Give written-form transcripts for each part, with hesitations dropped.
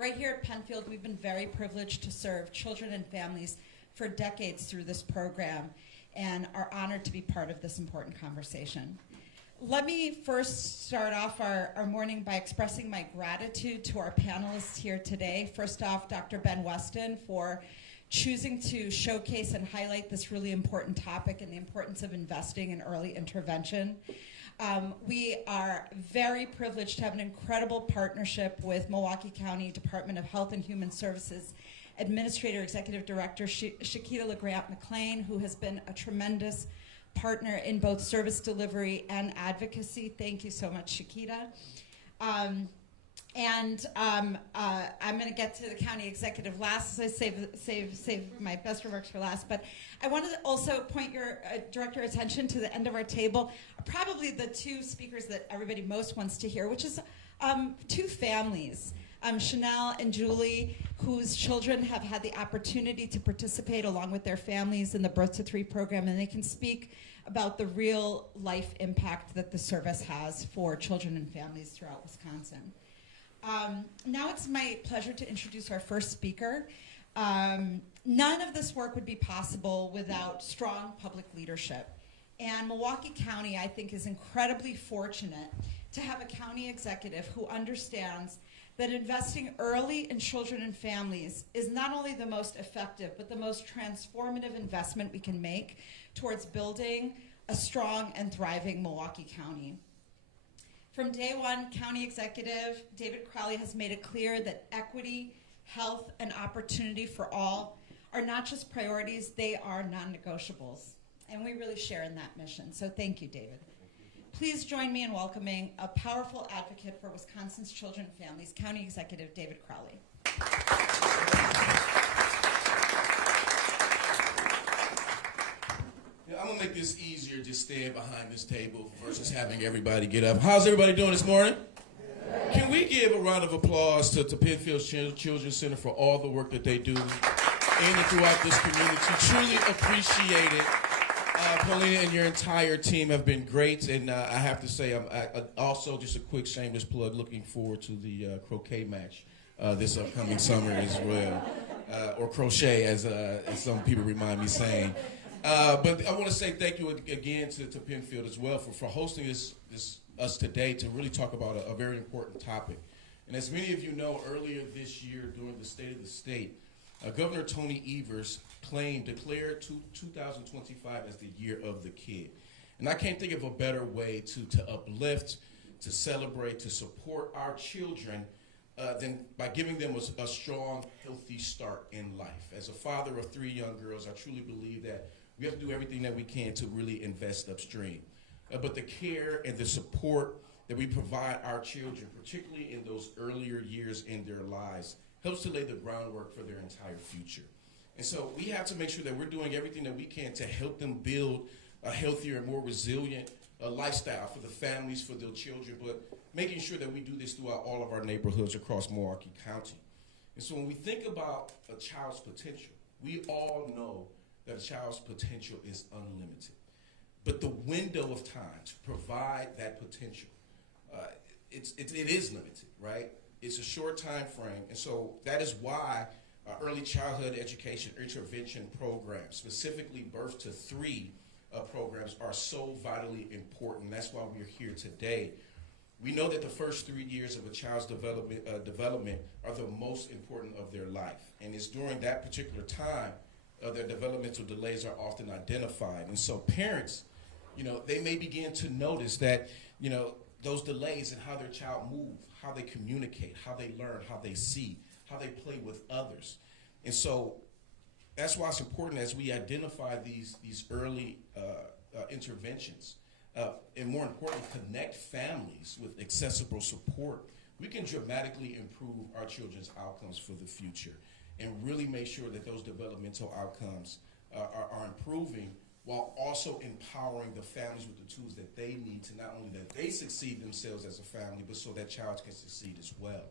Right here at Penfield, we've been very privileged to serve children and families for decades through this program and are honored to be part of this important conversation. Let me first start off our morning by expressing my gratitude to our panelists here today. First off, Dr. Ben Weston for choosing to showcase and highlight this really important topic and the importance of investing in early intervention. We are very privileged to have an incredible partnership with Milwaukee County Department of Health and Human Services Administrator Executive Director Shakita LeGrant-McLean, who has been a tremendous partner in both service delivery and advocacy. Thank you so much, Shakita. I'm going to get to the county executive last, so I save my best remarks for last. But I wanted to also direct your attention to the end of our table, probably the two speakers that everybody most wants to hear, which is two families, Chanel and Julie, whose children have had the opportunity to participate along with their families in the Birth to Three program, and they can speak about the real life impact that the service has for children and families throughout Wisconsin. Now it's my pleasure to introduce our first speaker. None of this work would be possible without strong public leadership. And Milwaukee County, I think, is incredibly fortunate to have a county executive who understands that investing early in children and families is not only the most effective, but the most transformative investment we can make towards building a strong and thriving Milwaukee County. From day one, County Executive David Crowley has made it clear that equity, health, and opportunity for all are not just priorities, they are non-negotiables. And we really share in that mission. So thank you, David. Please join me in welcoming a powerful advocate for Wisconsin's children and families, County Executive David Crowley. I'm going to make this easier just staying behind this table versus having everybody get up. How's everybody doing this morning? Can we give a round of applause to Penfield Children's Center for all the work that they do in and throughout this community? Truly appreciate it. Paulina and your entire team have been great, and I have to say, I'm also just a quick shameless plug, looking forward to the croquet match this upcoming summer as well, or crochet as some people remind me saying. But I want to say thank you again to Penfield as well for hosting us today to really talk about a very important topic. And as many of you know, earlier this year during the State of the State, Governor Tony Evers declared 2025 as the year of the kid. And I can't think of a better way to uplift, to celebrate, to support our children than by giving them a strong, healthy start in life. As a father of 3 young girls, I truly believe that we have to do everything that we can to really invest upstream. But the care and the support that we provide our children, particularly in those earlier years in their lives, helps to lay the groundwork for their entire future. And so we have to make sure that we're doing everything that we can to help them build a healthier and more resilient lifestyle for the families, for their children, but making sure that we do this throughout all of our neighborhoods across Milwaukee County. And so when we think about a child's potential, we all know that a child's potential is unlimited. But the window of time to provide that potential, it is limited, right? It's a short time frame, and so that is why early childhood education intervention programs, specifically Birth to Three programs, are so vitally important. That's why we're here today. We know that the first 3 years of a child's development are the most important of their life, and it's during that particular time their developmental delays are often identified. And so parents, they may begin to notice that, those delays in how their child moves, how they communicate, how they learn, how they see, how they play with others. And so that's why it's important as we identify these early interventions, and more importantly, connect families with accessible support, we can dramatically improve our children's outcomes for the future and really make sure that those developmental outcomes are improving, while also empowering the families with the tools that they need to not only that they succeed themselves as a family, but so that child can succeed as well.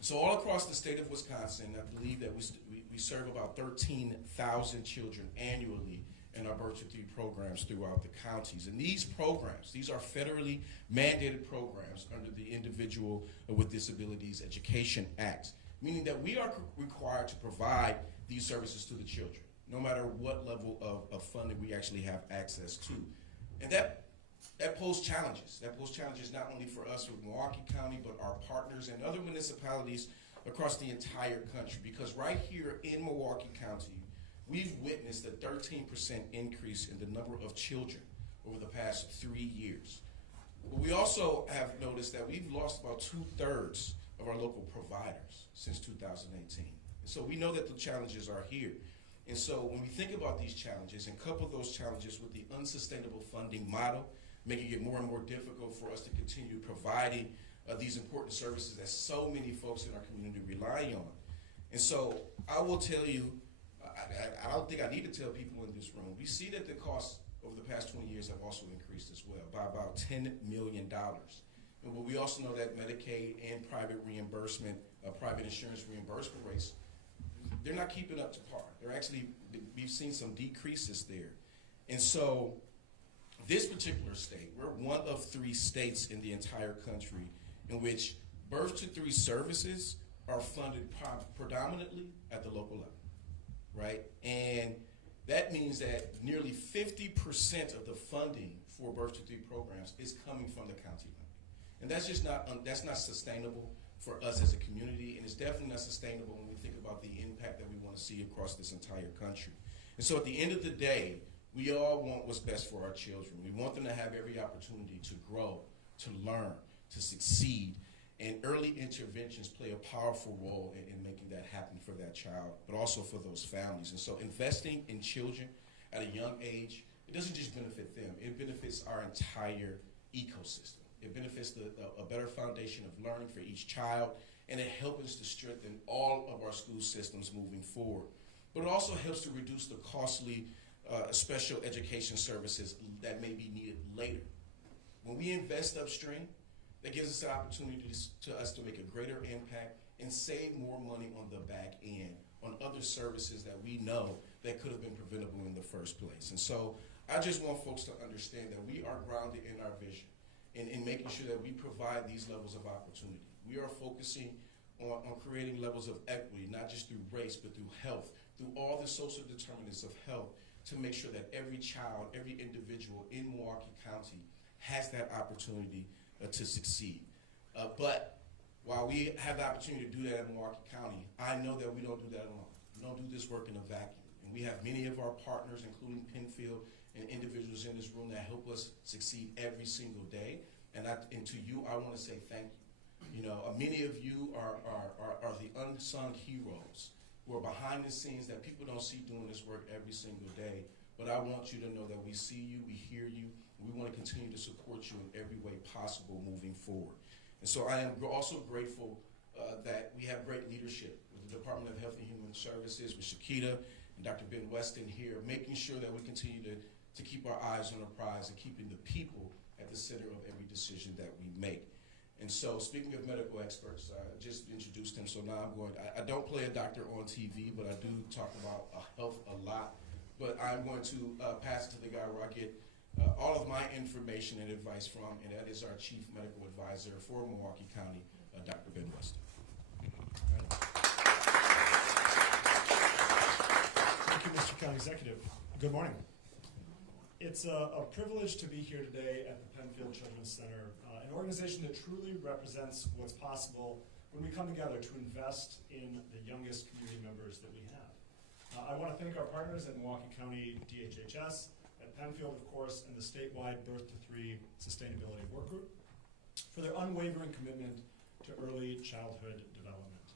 So all across the state of Wisconsin, I believe that we serve about 13,000 children annually in our Birth to Three programs throughout the counties. And these programs, these are federally mandated programs under the Individual with Disabilities Education Act. meaning that we are required to provide these services to the children, no matter what level of funding we actually have access to. And that poses challenges. That poses challenges not only for us with Milwaukee County, but our partners and other municipalities across the entire country. Because right here in Milwaukee County, we've witnessed a 13% increase in the number of children over the past 3 years. But we also have noticed that we've lost about 2/3 of our local providers since 2018. And so we know that the challenges are here. And so when we think about these challenges and couple those challenges with the unsustainable funding model, making it more and more difficult for us to continue providing these important services that so many folks in our community rely on. And so I will tell you, I don't think I need to tell people in this room, we see that the costs over the past 20 years have also increased as well by about $10 million. But we also know that Medicaid and private reimbursement, private insurance reimbursement rates, they're not keeping up to par. They're actually, we've seen some decreases there. And so this particular state, we're one of 3 states in the entire country in which birth to 3 services are funded predominantly at the local level, right? And that means that nearly 50% of the funding for birth to 3 programs is coming from the county level. And that's just that's not sustainable for us as a community, and it's definitely not sustainable when we think about the impact that we want to see across this entire country. And so at the end of the day, we all want what's best for our children. We want them to have every opportunity to grow, to learn, to succeed, and early interventions play a powerful role in making that happen for that child, but also for those families. And so investing in children at a young age, it doesn't just benefit them, it benefits our entire ecosystem. It benefits a better foundation of learning for each child, and it helps us to strengthen all of our school systems moving forward. But it also helps to reduce the costly special education services that may be needed later. When we invest upstream, that gives us the opportunity to us to make a greater impact and save more money on the back end on other services that we know that could have been preventable in the first place. And so I just want folks to understand that we are grounded in our vision and in making sure that we provide these levels of opportunity. We are focusing on creating levels of equity, not just through race, but through health, through all the social determinants of health, to make sure that every child, every individual in Milwaukee County has that opportunity to succeed. But while we have the opportunity to do that in Milwaukee County, I know that we don't do that alone. We don't do this work in a vacuum. And we have many of our partners, including Penfield, and individuals in this room that help us succeed every single day. And to you, I want to say thank you. You know, many of you are the unsung heroes who are behind the scenes that people don't see doing this work every single day. But I want you to know that we see you, we hear you, and we want to continue to support you in every way possible moving forward. And so I am also grateful that we have great leadership with the Department of Health and Human Services, with Shakita and Dr. Ben Weston here, making sure that we continue to keep our eyes on the prize and keeping the people at the center of every decision that we make. And so, speaking of medical experts, I just introduced him, so now I don't play a doctor on TV, but I do talk about health a lot. But I'm going to pass it to the guy where I get all of my information and advice from, and that is our Chief Medical Advisor for Milwaukee County, Dr. Ben Weston. Thank you, Mr. County Executive. Good morning. It's a privilege to be here today at the Penfield Children's Center, an organization that truly represents what's possible when we come together to invest in the youngest community members that we have. I want to thank our partners at Milwaukee County DHHS, at Penfield, of course, and the statewide Birth to 3 Sustainability Work Group for their unwavering commitment to early childhood development.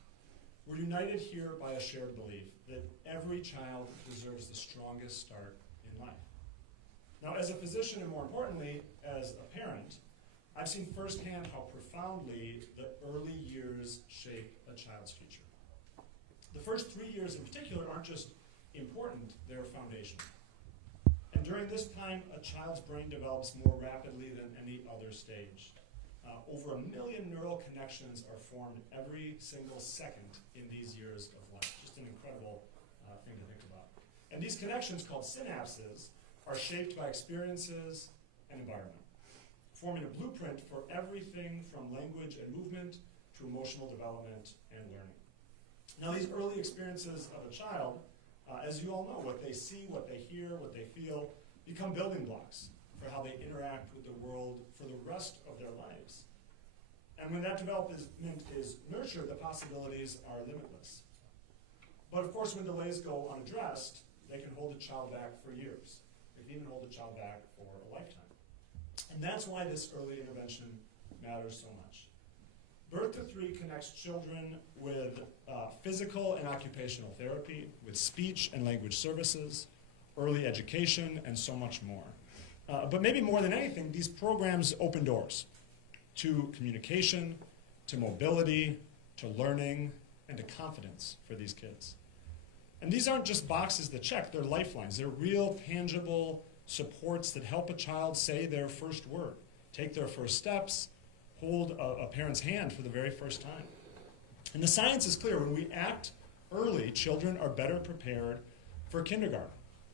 We're united here by a shared belief that every child deserves the strongest start in life. Now, as a physician, and more importantly, as a parent, I've seen firsthand how profoundly the early years shape a child's future. The first 3 years in particular aren't just important, they're foundational. And during this time, a child's brain develops more rapidly than any other stage. Over 1 million neural connections are formed every single second in these years of life. Just an incredible thing to think about. And these connections, called synapses, are shaped by experiences and environment, forming a blueprint for everything from language and movement to emotional development and learning. Now, these early experiences of a child, as you all know, what they see, what they hear, what they feel, become building blocks for how they interact with the world for the rest of their lives. And when that development is nurtured, the possibilities are limitless. But of course, when delays go unaddressed, they can hold a child back for years. They can even hold a child back for a lifetime. And that's why this early intervention matters so much. Birth to 3 connects children with physical and occupational therapy, with speech and language services, early education, and so much more. But maybe more than anything, these programs open doors to communication, to mobility, to learning, and to confidence for these kids. And these aren't just boxes to check, they're lifelines. They're real, tangible supports that help a child say their first word, take their first steps, hold a parent's hand for the very first time. And the science is clear. When we act early, children are better prepared for kindergarten.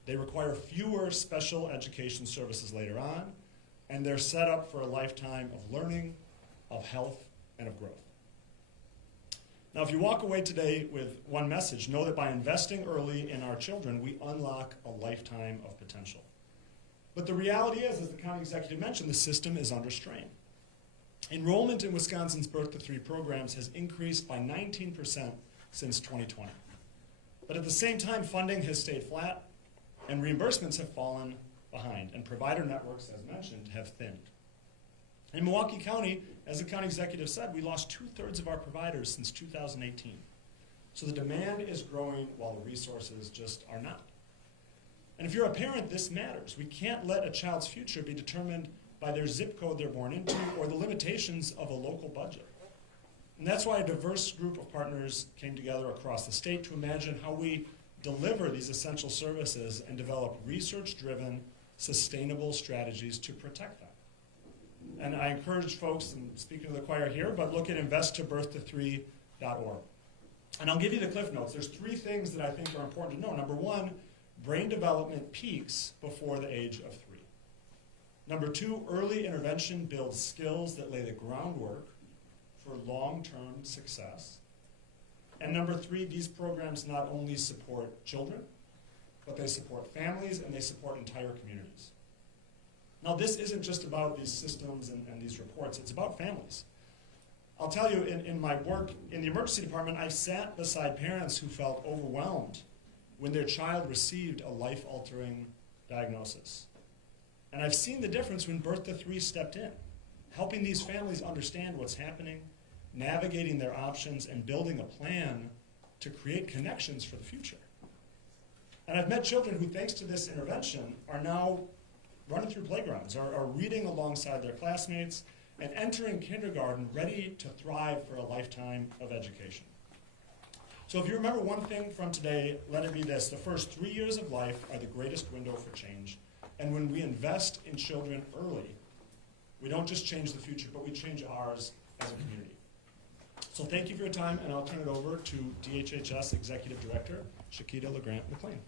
They require fewer special education services later on, and they're set up for a lifetime of learning, of health, and of growth. Now, if you walk away today with one message, know that by investing early in our children, we unlock a lifetime of potential. But the reality is, as the county executive mentioned, the system is under strain. Enrollment in Wisconsin's Birth to 3 programs has increased by 19% since 2020. But at the same time, funding has stayed flat, and reimbursements have fallen behind, and provider networks, as mentioned, have thinned. In Milwaukee County, as the county executive said, we lost 2/3 of our providers since 2018. So the demand is growing while the resources just are not. And if you're a parent, this matters. We can't let a child's future be determined by their zip code they're born into or the limitations of a local budget. And that's why a diverse group of partners came together across the state to imagine how we deliver these essential services and develop research-driven, sustainable strategies to protect them. And I encourage folks, and speaking to the choir here, but look at investtobirth3.org. And I'll give you the cliff notes. There's 3 things that I think are important to know. Number 1, brain development peaks before the age of 3. Number 2, early intervention builds skills that lay the groundwork for long-term success. And number 3, these programs not only support children, but they support families and they support entire communities. Now, this isn't just about these systems and these reports, it's about families. I'll tell you, in my work in the emergency department, I sat beside parents who felt overwhelmed when their child received a life-altering diagnosis. And I've seen the difference when Birth to 3 stepped in, helping these families understand what's happening, navigating their options, and building a plan to create connections for the future. And I've met children who, thanks to this intervention, are now running through playgrounds, are reading alongside their classmates, and entering kindergarten ready to thrive for a lifetime of education. So if you remember one thing from today, let it be this: the first 3 years of life are the greatest window for change. And when we invest in children early, we don't just change the future, but we change ours as a community. So thank you for your time, and I'll turn it over to DHHS Executive Director, Shakita LeGrant-McLean.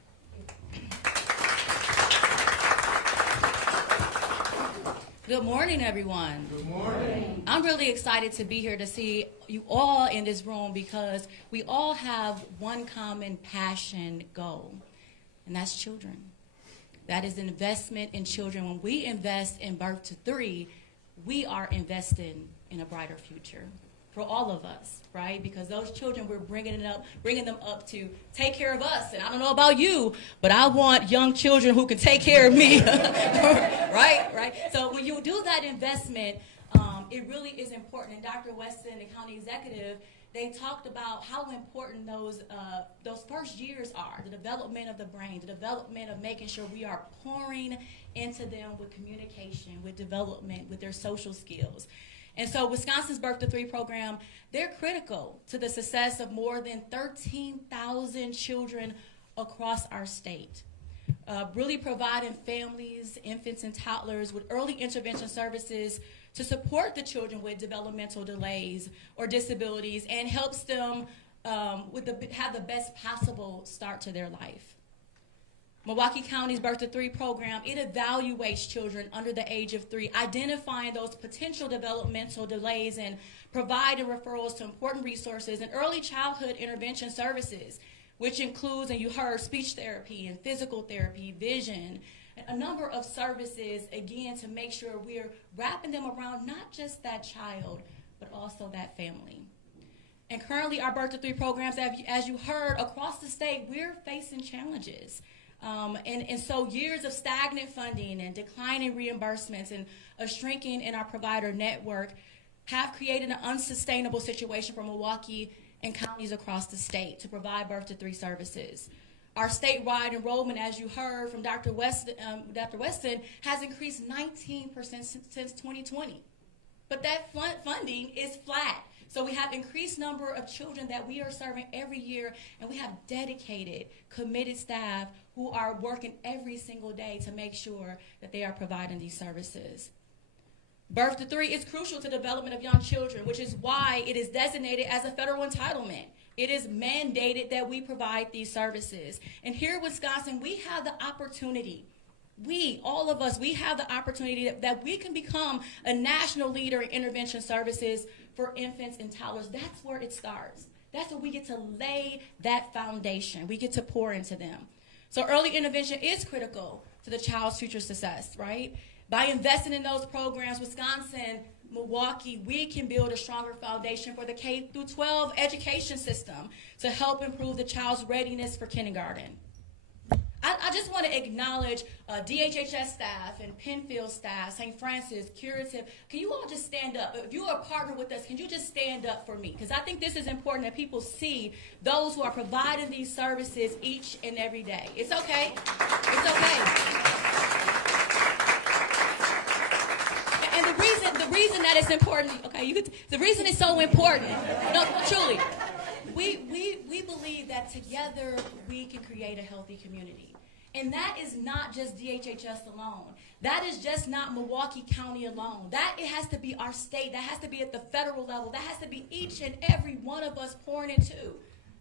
Good morning, everyone. Good morning. I'm really excited to be here to see you all in this room because we all have one common passion goal, and that's children. That is investment in children. When we invest in Birth to 3, we are investing in a brighter future for all of us, right? Because those children, we're bringing them up to take care of us. And I don't know about you, but I want young children who can take care of me, right? So when you do that investment, it really is important. And Dr. Weston, the county executive, they talked about how important those first years are, the development of the brain, the development of making sure we are pouring into them with communication, with development, with their social skills. And so Wisconsin's Birth to 3 program, they're critical to the success of more than 13,000 children across our state. Really providing families, infants, and toddlers with early intervention services to support the children with developmental delays or disabilities and helps them have the best possible start to their life. Milwaukee County's Birth to 3 program, it evaluates children under the age of 3, identifying those potential developmental delays and providing referrals to important resources and early childhood intervention services, which includes, and you heard, speech therapy and physical therapy, vision, a number of services, again, to make sure we're wrapping them around not just that child, but also that family. And currently, our Birth to 3 programs, as you heard, across the state, we're facing challenges. And so years of stagnant funding and declining reimbursements and a shrinking in our provider network have created an unsustainable situation for Milwaukee and counties across the state to provide Birth to 3 services. Our statewide enrollment, as you heard from Dr. Weston, has increased 19% since 2020. But that funding is flat. So we have increased number of children that we are serving every year, and we have dedicated, committed staff who are working every single day to make sure that they are providing these services. Birth to 3 is crucial to the development of young children, which is why it is designated as a federal entitlement. It is mandated that we provide these services. And here in Wisconsin, we have the opportunity, all of us, we have the opportunity that we can become a national leader in intervention services for infants and toddlers. That's where it starts. That's where we get to lay that foundation. We get to pour into them. So early intervention is critical to the child's future success, right? By investing in those programs, Wisconsin, Milwaukee, we can build a stronger foundation for the K-12 education system to help improve the child's readiness for kindergarten. I just want to acknowledge DHHS staff and Penfield staff, St. Francis, Curative. Can you all just stand up? If you are a partner with us, can you just stand up for me? Because I think this is important that people see those who are providing these services each and every day. It's okay. It's okay. And the reason that it's important, okay, the reason it's so important, no, truly, we believe that together we can create a healthy community. And that is not just DHHS alone. That is just not Milwaukee County alone. That it has to be our state. That has to be at the federal level. That has to be each and every one of us pouring into.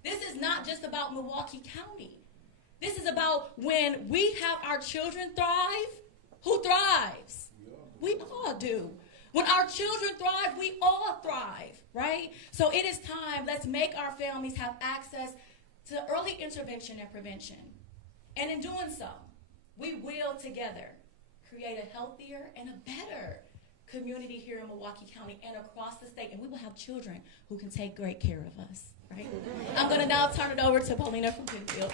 This is not just about Milwaukee County. This is about when we have our children thrive, who thrives? We all do. When our children thrive, we all thrive, right? So it is time, let's make our families have access to early intervention and prevention. And in doing so, we will together create a healthier and a better community here in Milwaukee County and across the state. And we will have children who can take great care of us, right? I'm going to now turn it over to Paulina from Penfield.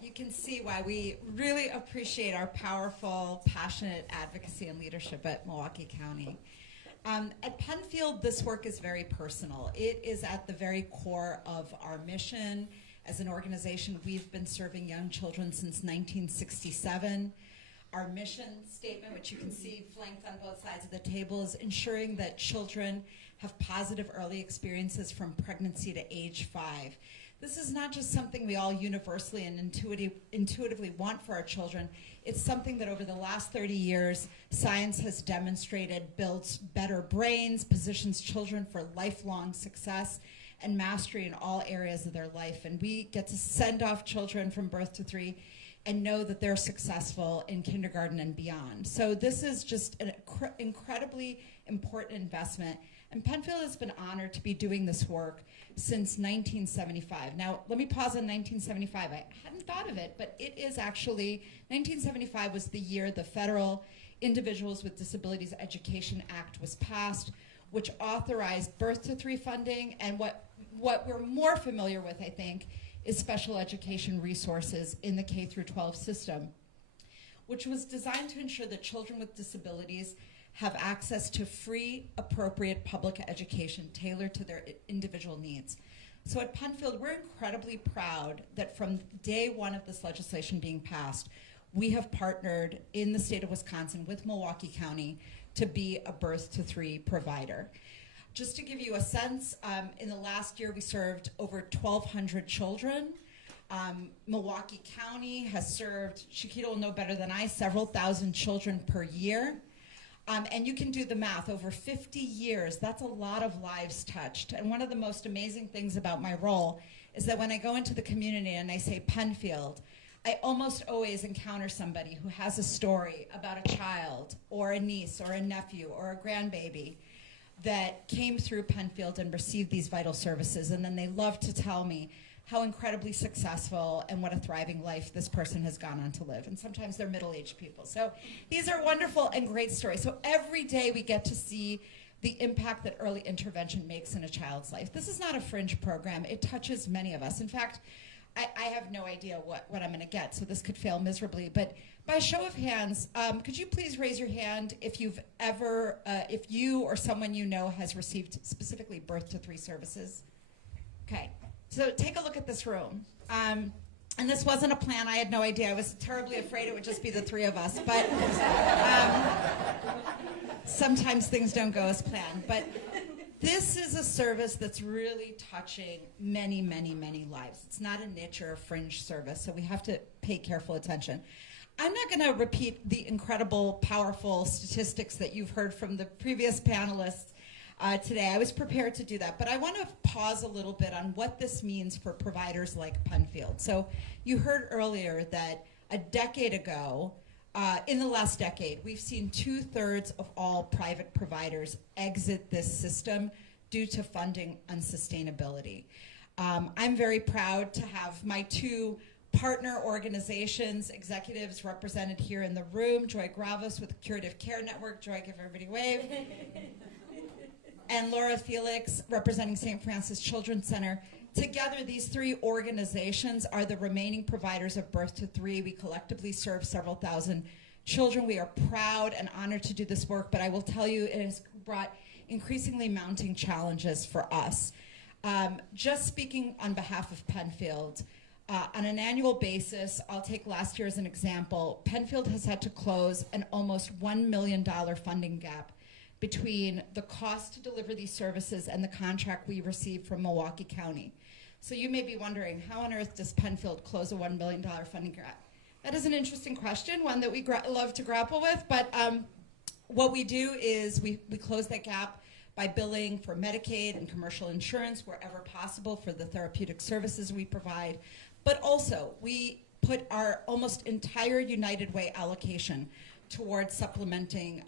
You can see why we really appreciate our powerful, passionate advocacy and leadership at Milwaukee County. At Penfield, this work is very personal. It is at the very core of our mission. As an organization, we've been serving young children since 1967. Our mission statement, which you can see flanked on both sides of the table, is ensuring that children have positive early experiences from pregnancy to age 5. This is not just something we all universally and intuitively want for our children. It's something that over the last 30 years, science has demonstrated builds better brains, positions children for lifelong success and mastery in all areas of their life. And we get to send off children from birth to 3 and know that they're successful in kindergarten and beyond. So this is just an incredibly important investment. And Penfield has been honored to be doing this work since 1975. Now, let me pause on 1975. I hadn't thought of it, but it is actually, 1975 was the year the Federal Individuals with Disabilities Education Act was passed, which authorized birth to 3 funding, and what we're more familiar with, I think, is special education resources in the K-12 system, which was designed to ensure that children with disabilities have access to free, appropriate public education tailored to their individual needs. So at Penfield, we're incredibly proud that from day one of this legislation being passed, we have partnered in the state of Wisconsin with Milwaukee County to be a birth to 3 provider. Just to give you a sense, in the last year we served over 1,200 children. Milwaukee County has served, Chiquita will know better than I, several thousand children per year. And you can do the math. Over 50 years, that's a lot of lives touched. And one of the most amazing things about my role is that when I go into the community and I say Penfield, I almost always encounter somebody who has a story about a child or a niece or a nephew or a grandbaby that came through Penfield and received these vital services. And then they love to tell me how incredibly successful and what a thriving life this person has gone on to live. And sometimes they're middle-aged people. So these are wonderful and great stories. So every day we get to see the impact that early intervention makes in a child's life. This is not a fringe program. It touches many of us. In fact, I have no idea what I'm going to get, so this could fail miserably. But by show of hands, could you please raise your hand if you've ever, if you or someone you know has received specifically birth to 3 services? Okay. So take a look at this room. And this wasn't a plan. I had no idea. I was terribly afraid it would just be the 3 of us. But sometimes things don't go as planned. But this is a service that's really touching many, many, many lives. It's not a niche or a fringe service, so we have to pay careful attention. I'm not going to repeat the incredible, powerful statistics that you've heard from the previous panelists today. I was prepared to do that, but I want to pause a little bit on what this means for providers like Penfield. So you heard earlier that a decade ago, in the last decade, we've seen 2/3 of all private providers exit this system due to funding unsustainability. I'm very proud to have my 2 partner organizations, executives represented here in the room, Joy Gravos with the Curative Care Network. Joy, give everybody a wave. And Laura Felix, representing St. Francis Children's Center. Together, these 3 organizations are the remaining providers of birth to 3. We collectively serve several thousand children. We are proud and honored to do this work, but I will tell you it has brought increasingly mounting challenges for us. Just speaking on behalf of Penfield, on an annual basis, I'll take last year as an example, Penfield has had to close an almost $1 million funding gap between the cost to deliver these services and the contract we received from Milwaukee County. So you may be wondering, how on earth does Penfield close a $1 million funding gap? That is an interesting question, one that we love to grapple with, but what we do is we close that gap by billing for Medicaid and commercial insurance wherever possible for the therapeutic services we provide, but also we put our almost entire United Way allocation towards supplementing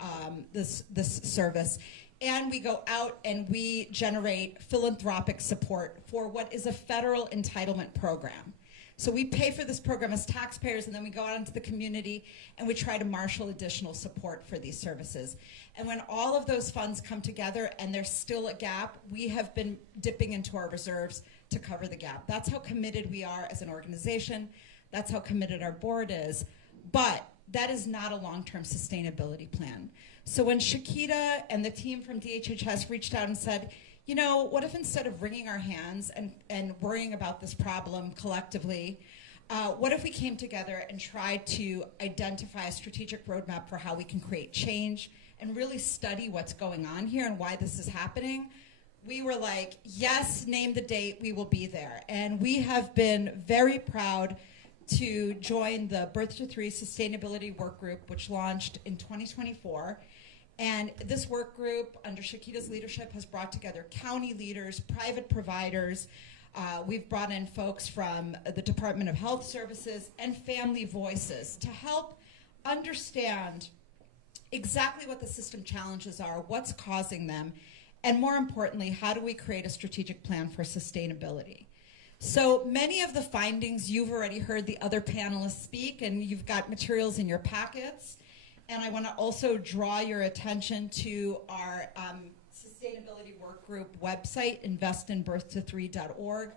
this service. And we go out and we generate philanthropic support for what is a federal entitlement program. So we pay for this program as taxpayers, and then we go out into the community and we try to marshal additional support for these services. And when all of those funds come together and there's still a gap, we have been dipping into our reserves to cover the gap. That's how committed we are as an organization. That's how committed our board is. But that is not a long-term sustainability plan. So when Shakita and the team from DHHS reached out and said, you know, what if instead of wringing our hands and worrying about this problem collectively, what if we came together and tried to identify a strategic roadmap for how we can create change and really study what's going on here and why this is happening? We were like, yes, name the date, we will be there. And we have been very proud to join the Birth to 3 Sustainability Work Group, which launched in 2024. And this work group, under Shakita's leadership, has brought together county leaders, private providers. We've brought in folks from the Department of Health Services and family voices to help understand exactly what the system challenges are, what's causing them, and more importantly, how do we create a strategic plan for sustainability? So many of the findings, you've already heard the other panelists speak, and you've got materials in your packets. And I want to also draw your attention to our Sustainability Work Group website, investinbirth3.org,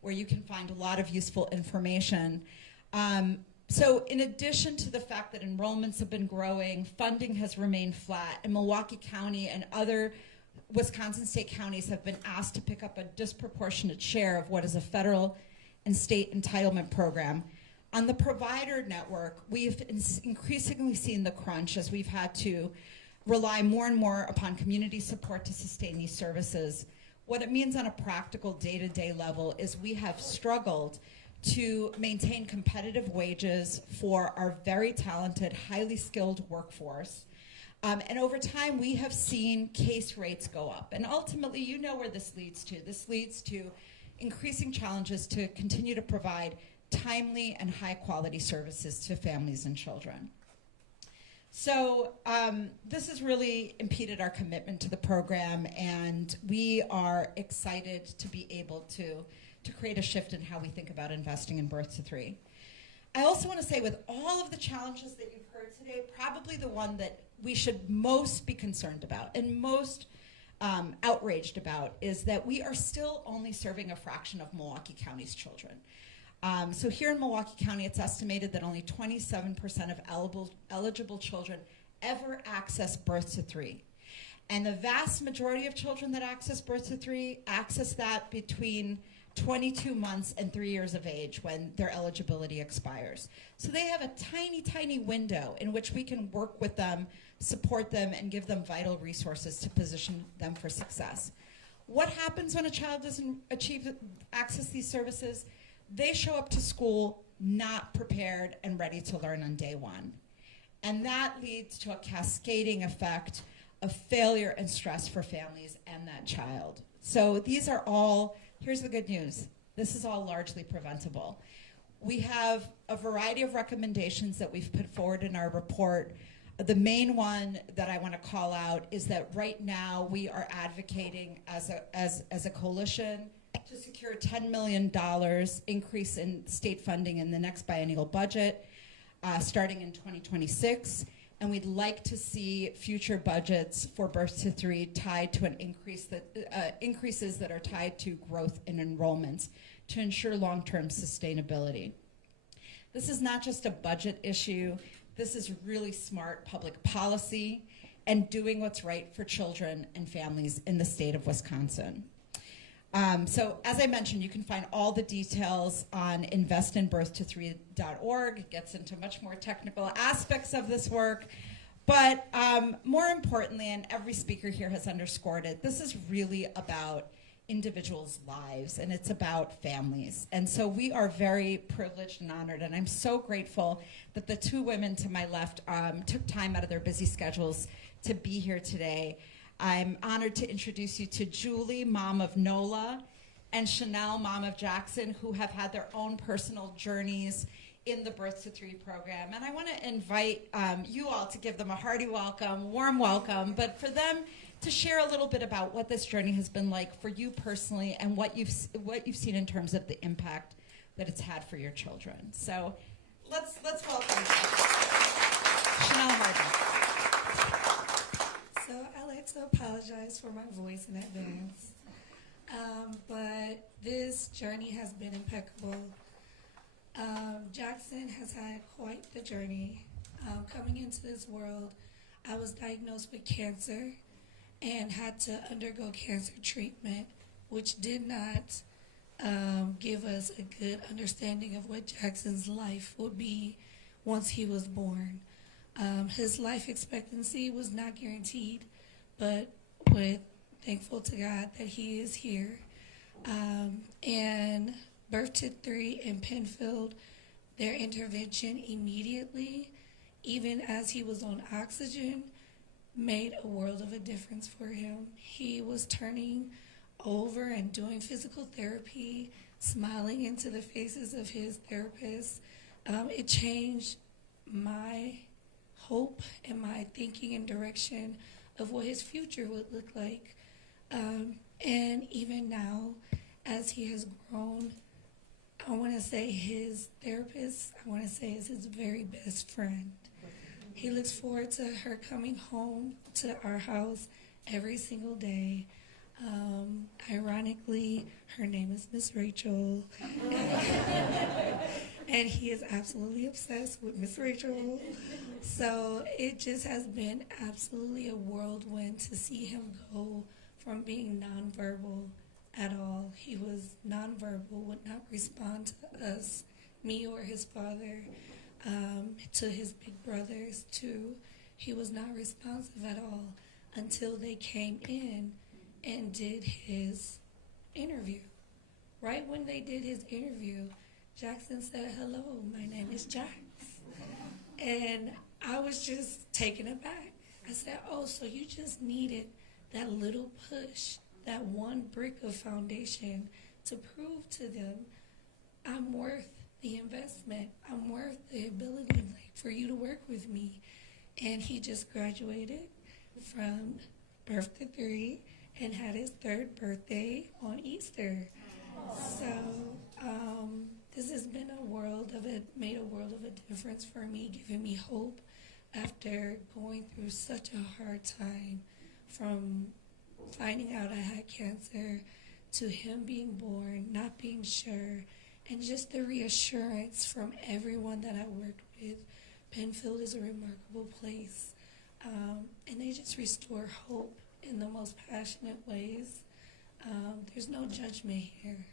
where you can find a lot of useful information. So in addition to the fact that enrollments have been growing, funding has remained flat, and Milwaukee County and other Wisconsin state counties have been asked to pick up a disproportionate share of what is a federal and state entitlement program. On the provider network, we've increasingly seen the crunch as we've had to rely more and more upon community support to sustain these services. What it means on a practical day-to-day level is we have struggled to maintain competitive wages for our very talented, highly skilled workforce. And over time, we have seen case rates go up. And ultimately, you know where this leads to. This leads to increasing challenges to continue to provide timely and high-quality services to families and children. So this has really impeded our commitment to the program, and we are excited to be able to create a shift in how we think about investing in birth to 3. I also want to say, with all of the challenges that you've heard today, probably the one that we should most be concerned about and most outraged about is that we are still only serving a fraction of Milwaukee County's children. So here in Milwaukee County, it's estimated that only 27% of eligible children ever access birth to 3. And the vast majority of children that access birth to 3 access that between 22 months and 3 years of age when their eligibility expires. So they have a tiny, tiny window in which we can work with them, support them, and give them vital resources to position them for success. What happens when a child doesn't access these services? They show up to school not prepared and ready to learn on day one. And that leads to a cascading effect of failure and stress for families and that child. So these are all, here's the good news, this is all largely preventable. We have a variety of recommendations that we've put forward in our report. The main one that I want to call out is that right now we are advocating as a coalition to secure $10 million increase in state funding in the next biennial budget, starting in 2026. And we'd like to see future budgets for birth to 3 tied to an increases that are tied to growth in enrollments to ensure long-term sustainability. This is not just a budget issue. This is really smart public policy and doing what's right for children and families in the state of Wisconsin. So as I mentioned, you can find all the details on investinbirth3.org. It gets into much more technical aspects of this work. But more importantly, and every speaker here has underscored it, this is really about individuals' lives, and it's about families. And so we are very privileged and honored, and I'm so grateful that the two women to my left took time out of their busy schedules to be here today. I'm honored to introduce you to Julie, mom of Nola, and Chanel, mom of Jackson, who have had their own personal journeys in the Birth to 3 program. And I want to invite you all to give them a hearty welcome, warm welcome, but for them to share a little bit about what this journey has been like for you personally and what you've seen in terms of the impact that it's had for your children. So let's welcome Chanel Harden. So I like to apologize for my voice in advance, but this journey has been impeccable. Jackson has had quite the journey. Coming into this world, I was diagnosed with cancer and had to undergo cancer treatment, which did not give us a good understanding of what Jackson's life would be once he was born. His life expectancy was not guaranteed, but we're thankful to God that he is here. And Birth to 3 in Penfield, their intervention immediately, even as he was on oxygen, made a world of a difference for him. He was turning over and doing physical therapy, smiling into the faces of his therapists. It changed my hope and my thinking and direction of what his future would look like. And even now, as he has grown, I want to say his therapist, I want to say is his very best friend. He looks forward to her coming home to our house every single day. Ironically, her name is Miss Rachel. And he is absolutely obsessed with Miss Rachel. So it just has been absolutely a whirlwind to see him go from being nonverbal at all. He was nonverbal, would not respond to us, me or his father, to his big brothers too. He was not responsive at all until they came in and did his interview. Right when they did his interview, Jackson said, "Hello, my name is Jax." And I was just taken aback. I said, oh, so you just needed that little push, that one brick of foundation to prove to them I'm worth the investment. I'm worth the ability for you to work with me. And he just graduated from birth to 3 and had his 3rd birthday on Easter. So this has been made a world of a difference for me, giving me hope after going through such a hard time, from finding out I had cancer to him being born, not being sure, and just the reassurance from everyone that I worked with. Penfield is a remarkable place, and they just restore hope in the most passionate ways. There's no judgment here.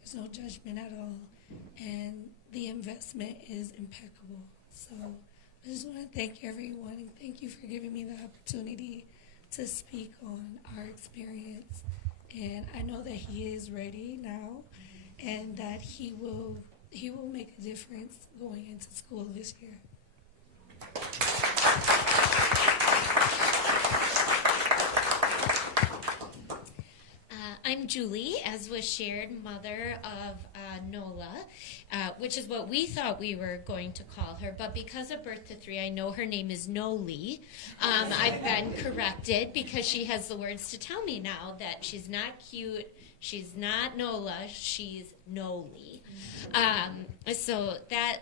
There's no judgment at all, and the investment is impeccable. So I just want to thank everyone, and thank you for giving me the opportunity to speak on our experience. And I know that he is ready now, and that he will make a difference going into school this year. I'm Julie, as was shared, mother of Nola, which is what we thought we were going to call her. But because of birth to 3, I know her name is Noli. I've been corrected because she has the words to tell me now that she's not cute, she's not Nola, she's Noli. So that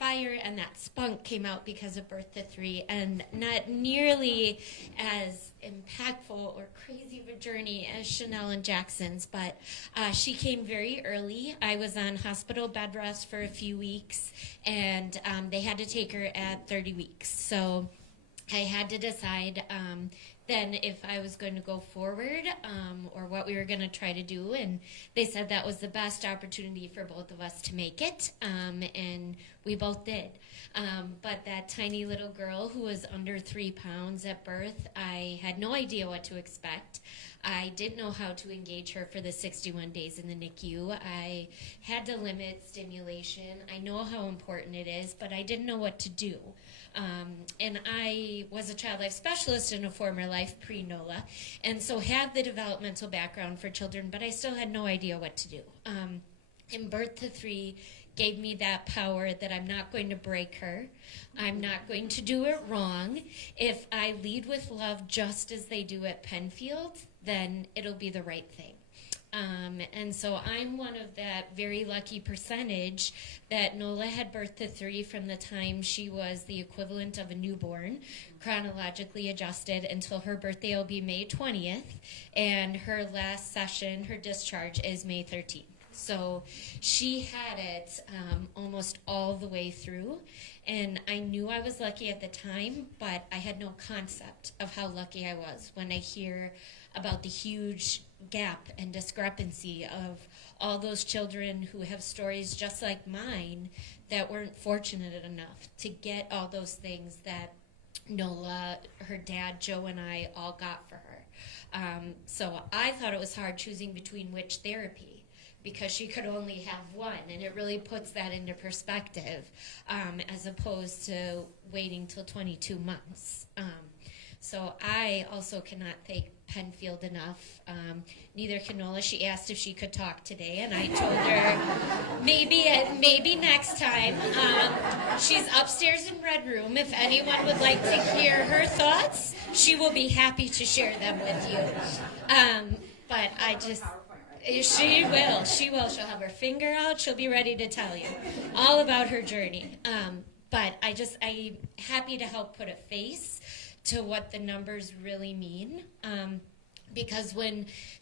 fire and that spunk came out because of birth to 3, and not nearly as impactful or crazy of a journey as Chanel and Jackson's, but she came very early. I was on hospital bed rest for a few weeks, and they had to take her at 30 weeks. So I had to decide then if I was going to go forward or what we were going to try to do, and they said that was the best opportunity for both of us to make it, and we both did. But that tiny little girl who was under 3 pounds at birth, I had no idea what to expect. I didn't know how to engage her for the 61 days in the NICU. I had to limit stimulation. I know how important it is, but I didn't know what to do. And I was a child life specialist in a former life pre-NOLA, and so had the developmental background for children, but I still had no idea what to do. And birth to 3 gave me that power that I'm not going to break her. I'm not going to do it wrong. If I lead with love just as they do at Penfield, then it'll be the right thing. And so I'm one of that very lucky percentage that Nola had birth to 3 from the time she was the equivalent of a newborn, chronologically adjusted, until her birthday will be May 20th, and her last session, her discharge, is May 13th. So she had it almost all the way through, and I knew I was lucky at the time, but I had no concept of how lucky I was when I hear about the huge gap and discrepancy of all those children who have stories just like mine that weren't fortunate enough to get all those things that Nola, her dad, Joe, and I all got for her. So I thought it was hard choosing between which therapy, because she could only have one, and it really puts that into perspective as opposed to waiting till 22 months. So I also cannot thank Penfield enough. Neither can Nola. She asked if she could talk today, and I told her maybe next time. She's upstairs in Red Room. If anyone would like to hear her thoughts, she will be happy to share them with you. But I just... She will. She'll have her finger out. She'll be ready to tell you all about her journey. But I'm happy to help put a face to what the numbers really mean. Because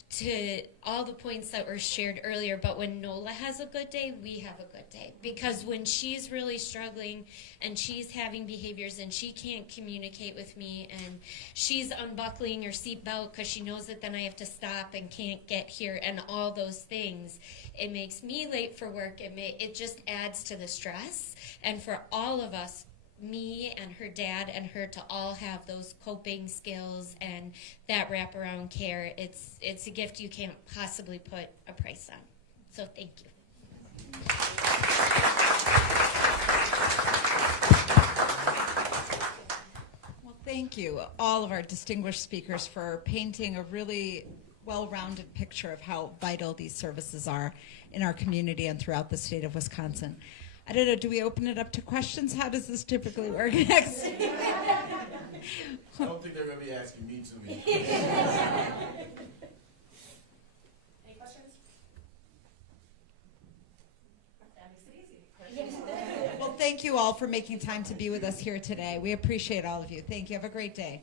to all the points that were shared earlier, but when Nola has a good day, we have a good day. Because when she's really struggling and she's having behaviors and she can't communicate with me and she's unbuckling her seatbelt because she knows that then I have to stop and can't get here and all those things, it makes me late for work. It just adds to the stress. And for all of us, me and her dad and her, to all have those coping skills and that wraparound care, it's a gift you can't possibly put a price on. So thank you. Well, thank you, all of our distinguished speakers, for painting a really well-rounded picture of how vital these services are in our community and throughout the state of Wisconsin. I don't know, do we open it up to questions? How does this typically work next? I don't think they're going to be asking me too many. Any questions? That makes it easy. Well, thank you all for making time to be with us here today. We appreciate all of you. Thank you. Have a great day.